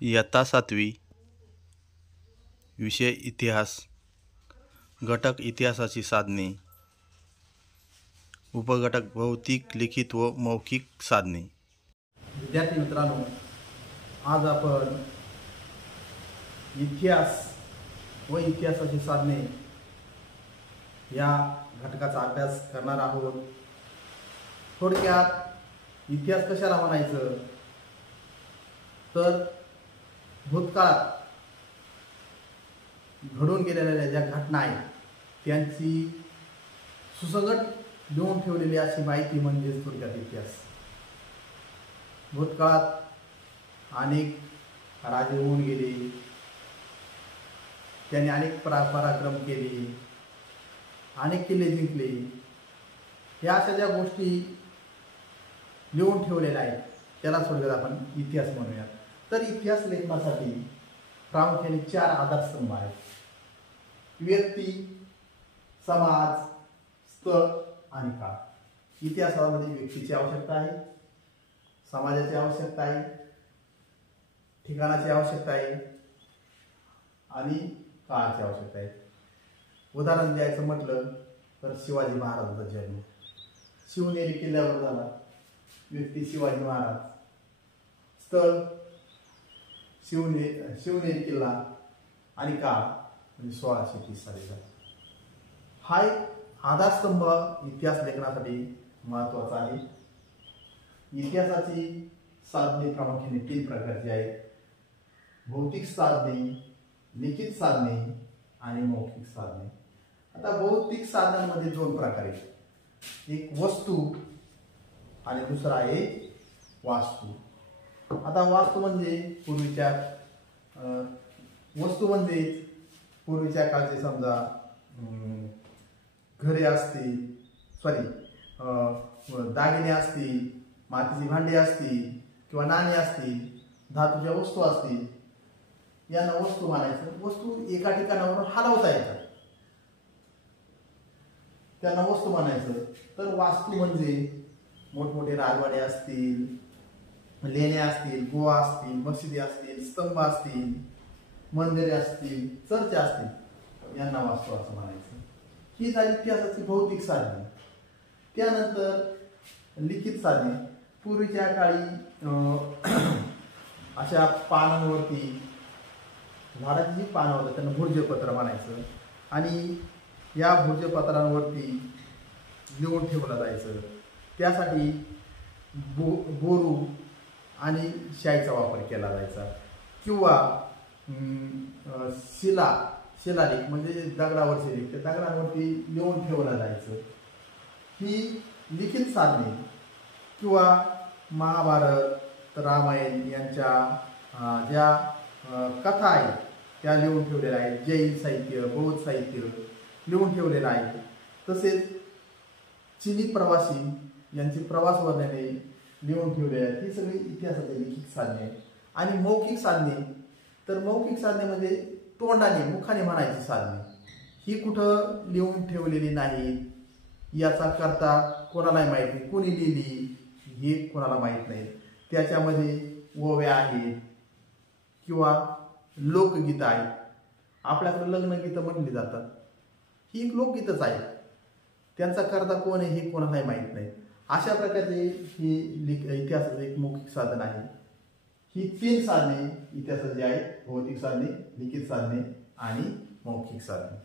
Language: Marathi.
इयत्ता 7वी विषय इतिहास घटक इतिहासाची साधने उपघटक भौतिक लिखित व मौखिक साधने। विद्यार्थी मित्रांनो, आज आपण इतिहास व इतिहासाची साधने या घटकाचा अभ्यास करणार आहोत। थोडक्यात इतिहास कशाला म्हणायचं तर भूतकाळात घडून गेलेल्या ज्या घटना आहेत त्यांची सुसंगत लिहून ठेवलेली अशी माहिती म्हणजे थोडक्यात इतिहास। भूतकाळात अनेक राजे होऊन गेले, त्यांनी अनेक पराक्रम केले, अनेक किल्ले जिंकले, या अशा ज्या गोष्टी लिहून ठेवलेल्या आहेत त्याला थोडक्यात आपण इतिहास म्हणूयात। तर इतिहास लेखनासाठी प्रामुख्याने 4 आधारस्तंभ आहेत: व्यक्ती, समाज, स्थळ आणि काळ। इतिहासामध्ये व्यक्तीची आवश्यकता आहे, समाजाची आवश्यकता आहे, ठिकाणाची आवश्यकता आहे आणि काळाची आवश्यकता आहे। उदाहरण द्यायचं म्हटलं तर शिवाजी महाराजांचा जन्म शिवनेरी किल्ल्यावर झाला, व्यक्ती शिवाजी महाराज, स्थळ शिवनेरी किल्ला आणि काळ म्हणजे 1630 साली झाला। हा एक आधारस्तंभ इतिहास लेखनासाठी महत्त्वाचा आहे। इतिहासाची साधने प्रामुख्याने 3 प्रकारची आहेत: भौतिक साधने, लिखित साधने आणि मौखिक साधने। आता भौतिक साधनांमध्ये 2 प्रकार आहेत, एक वस्तू आणि दुसरा आहे वास्तू। आता वास्तू म्हणजे पूर्वीच्या काळचे समजा घरे असतील, दागिने असतील, मातीची भांडी असतील किंवा नाणी असतील, धातूच्या वस्तू असतील, यांना वस्तू म्हणायचं। वस्तू एका ठिकाणावरून हलवता येतात त्यांना वस्तू म्हणायचं। तर वास्तू म्हणजे मोठमोठे राजवाडे असतील, लेण्या असतील, गुहा असतील, मशिदी असतील, स्तंभ असतील, मंदिरे असतील, चर्च असतील, यांना वास्तू असं म्हणायचं। ही झाली इतिहासाची भौतिक साधने। त्यानंतर लिखित साधने। पूर्वीच्या काळी अशा पानांवरती, झाडाची जी पानं होतं त्यांना भूर्जपत्र म्हणायचं आणि या भूर्जपत्रांवरती लिहून ठेवलं जायचं। त्यासाठी बोरू आणि शाईचा वापर केला जायचा किंवा शिलालेख म्हणजे दगडावरचे लेख, त्या दगडांवरती लिहून ठेवलं जायचं। ही लिखित साधने किंवा महाभारत, रामायण यांच्या ज्या कथा आहेत त्या लिहून ठेवलेल्या आहेत। जैन साहित्य, बौद्ध साहित्य लिहून ठेवलेलं आहे। तसेच चिनी प्रवासी यांची प्रवास वर्णने लिहून ठेवले आहेत। ही सगळी इतिहासाची लिखित साधने आहेत। आणि मौखिक साधने, तर मौखिक साधनेमध्ये तोंडाने, मुखाने म्हणायची साधने, ही कुठं लिहून ठेवलेली नाही, याचा करता कोणालाही माहीत नाही, कोणी लिहिली हे कोणाला माहीत नाही। त्याच्यामध्ये ओव्या आहेत किंवा लोकगीतं आहेत। आपल्याकडे लग्नगीतं म्हटली जातात, ही एक लोकगीतच आहे, त्यांचा करता कोण आहे हे कोणालाही माहीत नाही। अशा प्रकारचे ही इतिहासाचं एक मौखिक साधन आहे। ही 3 साधने इतिहासाची आहेत: भौतिक साधने, लिखित साधने आणि मौखिक साधने।